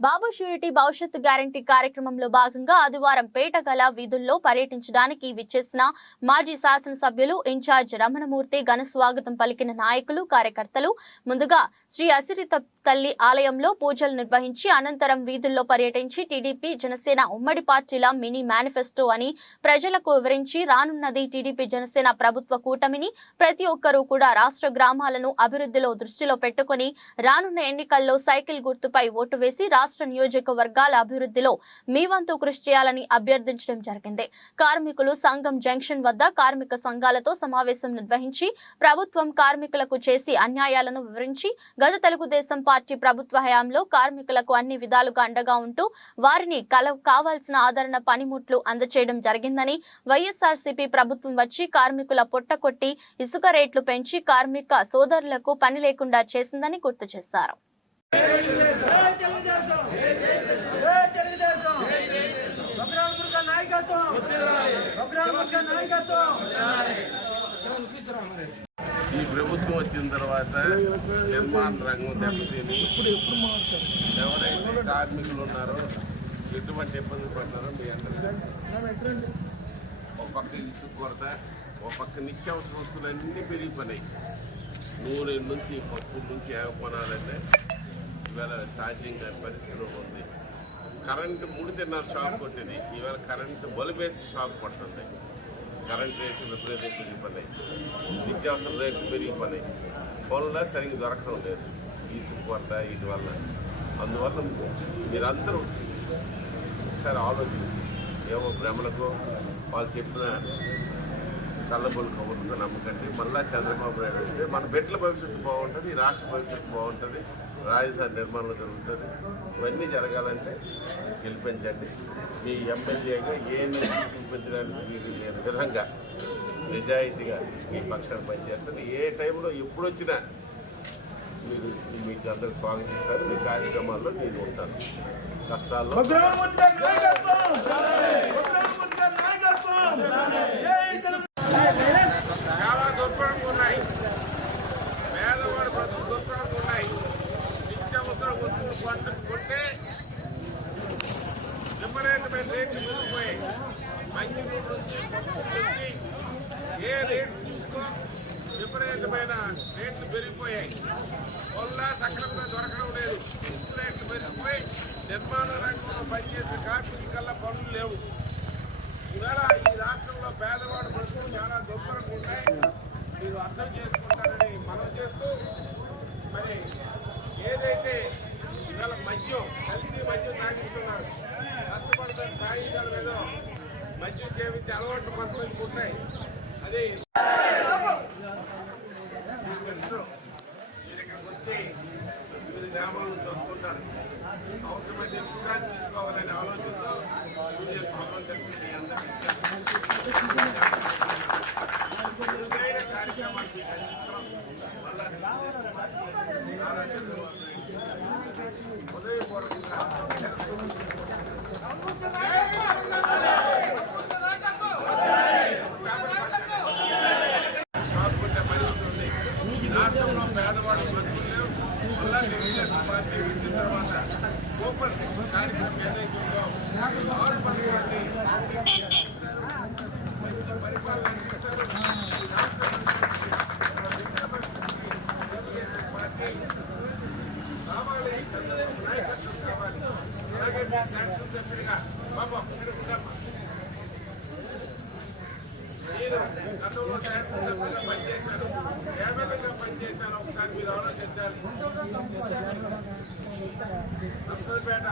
బాబు surety భవిష్యత్తు guarantee కార్యక్రమంలో భాగంగా ఆదివారం పేట గల వీధుల్లో పర్యటించడానికి విచ్చేసిన మాజీ శాసనసభ్యులు ఇన్ఛార్జ్ రమణమూర్తి ఘన స్వాగతం పలికిన నాయకులు కార్యకర్తలు. ముందుగా శ్రీ అసిరిత తల్లి ఆలయంలో పూజలు నిర్వహించి అనంతరం వీధుల్లో పర్యటించి టీడీపీ జనసేన ఉమ్మడి పార్టీల మినీ మేనిఫెస్టో అని ప్రజలకు వివరించి రానున్నది టీడీపీ జనసేన ప్రభుత్వ కూటమిని ప్రతి ఒక్కరూ కూడా రాష్ట్ర గ్రామాలను అభివృద్ధిలో దృష్టిలో పెట్టుకొని రానున్న ఎన్నికల్లో సైకిల్ గుర్తుపై ఓటు వేసి రాష్ట్ర రాష్ట్ర నియోజకవర్గాల అభివృద్ధిలో మీ వంతు కృషి చేయాలని అభ్యర్థించడం జరిగింది. కార్మికులు సంఘం జంక్షన్ వద్ద కార్మిక సంఘాలతో సమావేశం నిర్వహించి ప్రభుత్వం కార్మికులకు చేసి అన్యాయాలను వివరించి గత తెలుగుదేశం పార్టీ ప్రభుత్వ హయాంలో కార్మికులకు అన్ని విధాలుగా అండగా ఉంటూ వారిని కల కావాల్సిన ఆదరణ పనిముట్లు అందచేయడం జరిగిందని వైఎస్ఆర్సీపీ ప్రభుత్వం వచ్చి కార్మికుల పొట్ట కొట్టి ఇసుక రేట్లు పెంచి కార్మిక సోదరులకు పని లేకుండా చేసిందని గుర్తు చేశారు. ఈ ప్రభుత్వం వచ్చిన తర్వాత నిర్మాణ రంగం దెబ్బతిని ఎవరైతే కార్మికులు ఉన్నారో ఎటువంటి ఇబ్బంది పడ్డారో మీ అందరికీ ఒక పక్క ఇసుక కొరత ఒక పక్క నిత్యావసర వస్తువులన్నీ పెరిగిపోయినాయి. నూనె నుంచి పప్పు నుంచి ఏవ కొనాలంటే ఇవాళ సాధ్యం కాని పరిస్థితిలో ఉంది. కరెంటు మూడున్నర షాక్ కొట్టేది. ఇవాళ కరెంటు బలుపేసి షాక్ పడుతుంది కరెంట్ రేట్లు విపరీతం పెరిగిపోయినాయి. నిత్యావసర రేట్లు పెరిగిపోయినాయి. ఫోన్లో సరిగ్గా దొరకడం లేదు. ఈ సుఖవర్త వీటి వల్ల. అందువల్ల మీరందరూ ఒకసారి ఆలోచించి ఏవో భ్రమలకు వాళ్ళు చెప్పిన కళ్ళబోలు కబుర్లు నమ్మకండి. మళ్ళా చంద్రబాబు నాయుడు వస్తే మన బిడ్డల భవిష్యత్తు బాగుంటుంది ఈ రాష్ట్ర భవిష్యత్తు బాగుంటుంది రాజధాని నిర్మాణం జరుగుతుంది. ఇవన్నీ జరగాలంటే గెలిపించండి. మీ ఎమ్మెల్యేగా ఏ చూపించడానికి నేను లేని విధంగా నిజాయితీగా మీ పక్షాన్ని పనిచేస్తారు ఏ టైంలో ఎప్పుడు వచ్చినా మీరు మీకు అందరికి స్వాగతిస్తారు మీ కార్యక్రమాల్లో నేను ఉంటాను. కష్టాల్లో బబ్రాల్పూర్ నాయకత్వం బబ్రాల్పూర్ నాయకత్వం జై తెలుగు చాలా దుర్భరంగా ఉన్నాయి పేదవాడు బతుకు దుర్భరంగా ఉన్నాయి నిత్యావసర వస్తువులు కొట్టే కొంటే విపరీతమైన రేట్లు పెరిగిపోయాయి. మంచి నూనె నుంచి నుంచి ఏ రేటు చూసుకో విపరీతమైన రేట్లు పెరిగిపోయాయి. వల్ల సక్రమంగా దొరకడం లేదు. ఇసుక రేట్లు పెరిగిపోయి నిర్మాణ రంగంలో పనిచేసే కార్మికుల కల్లా పనులు లేవు. ఇవాళ ఈ రాష్ట్రంలో పేదవాడు మనుషులు చాలా దుర్భరంగా ఉన్నాయి. మీరు అర్థం చేసుకుంటారని మనం చేస్తూ మరి ఏదైతే ఇవాళ మద్యం కల్తీ మద్యం తాగిస్తున్నారు. కష్టపడతారు సాయంకాలం లేదో మద్యం చేపించి అలవాట్లు కొంతమందికి ఉంటాయి అది మీకు తెలుసు మీరు ఇక్కడికి వచ్చి వివిధ గ్రామాల నుంచి వస్తుంటారు అవసరమైతే విశ్రాంతి తీసుకోవాలనే ఆలోచనతో పూజ పాపం తెలిపి అందరికీ కార్యక్రమాలు మీకు అందిస్తాం మళ్ళా నారా చంద్రబాబు నాయుడు హృదయపూర్వకంగా షాపుకుంటే పరిస్థితి ఉంది ఈ రాష్ట్రంలో పేదవాడు బతుకులేవు మళ్ళా తెలుగుదేశం పార్టీ వచ్చిన తర్వాత సూపర్ సిక్స్ కార్యక్రమం ఏదైతే ఉందో ఆరు పనులకి నేను గతంలో శాసనసభ్యులుగా పనిచేశాను ఏ పనిచేశాను ఒకసారి మీరు ఆలోచించాలి. నర్సరిపేట